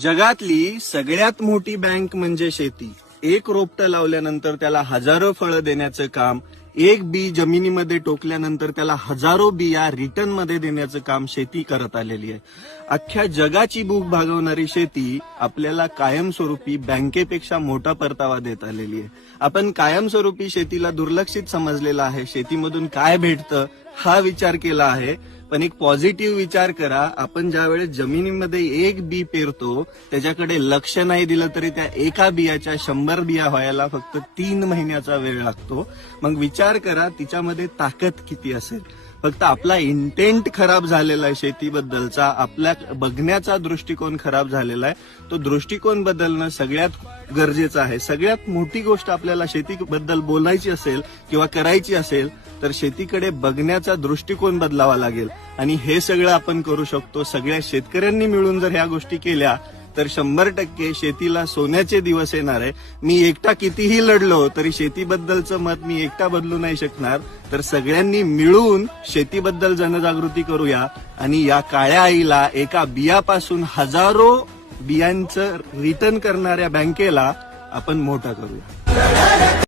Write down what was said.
जगातली सगळ्यात मोठी बँक म्हणजे शेती. एक रोपटं लावल्यानंतर त्याला हजारो फळं देण्याचं काम, एक बी जमिनीमध्ये टोकल्यानंतर त्याला हजारो बिया रिटर्न मध्ये देण्याचं काम शेती करत आलेली आहे. अख्ख्या जगाची भूक भागवणारी शेती आपल्याला कायमस्वरूपी बँकेपेक्षा मोठा परतावा देत आलेली आहे. आपण कायमस्वरूपी शेतीला दुर्लक्षित समजलेला आहे. शेतीमधून काय भेटतं हा विचार केला आहे. पण एक पॉझिटिव्ह विचार करा, आपण ज्या वेळेस जमिनीमध्ये एक बी पेरतो त्याच्याकडे लक्ष नाही दिलं तरी त्या एका बियाच्या 100 बिया व्हायला फक्त 3 महिन्याचा वेळ लागतो. मग विचार करा तिच्यामध्ये ताकद किती असेल. फक्त आपला इंटेंट खराब झालेला आहे शेतीबद्दलचा, आपल्या बघण्याचा दृष्टिकोन खराब झालेला आहे. तो दृष्टिकोन बदलणं सगळ्यात गरजेचं आहे. सगळ्यात मोठी गोष्ट आपल्याला शेतीबद्दल बोलायची असेल किंवा करायची असेल तर शेतीकडे बघण्याचा दृष्टिकोन बदलावा लागेल. आणि हे सगळं आपण करू शकतो. सगळ्या शेतकऱ्यांनी मिळून जर ह्या गोष्टी केल्या तर 100% शेतीला सोन्याचे दिवस येणार आहे. मी एकटा कितीही लढलो तरी शेतीबद्दलचं मत मी एकटा बदलू नाही शकणार. तर सगळ्यांनी मिळून शेतीबद्दल जनजागृती करूया आणि या काळ्या आईला एका बियापासून हजारो बियांचं रिटर्न करणाऱ्या बँकेला आपण मोठा करूया.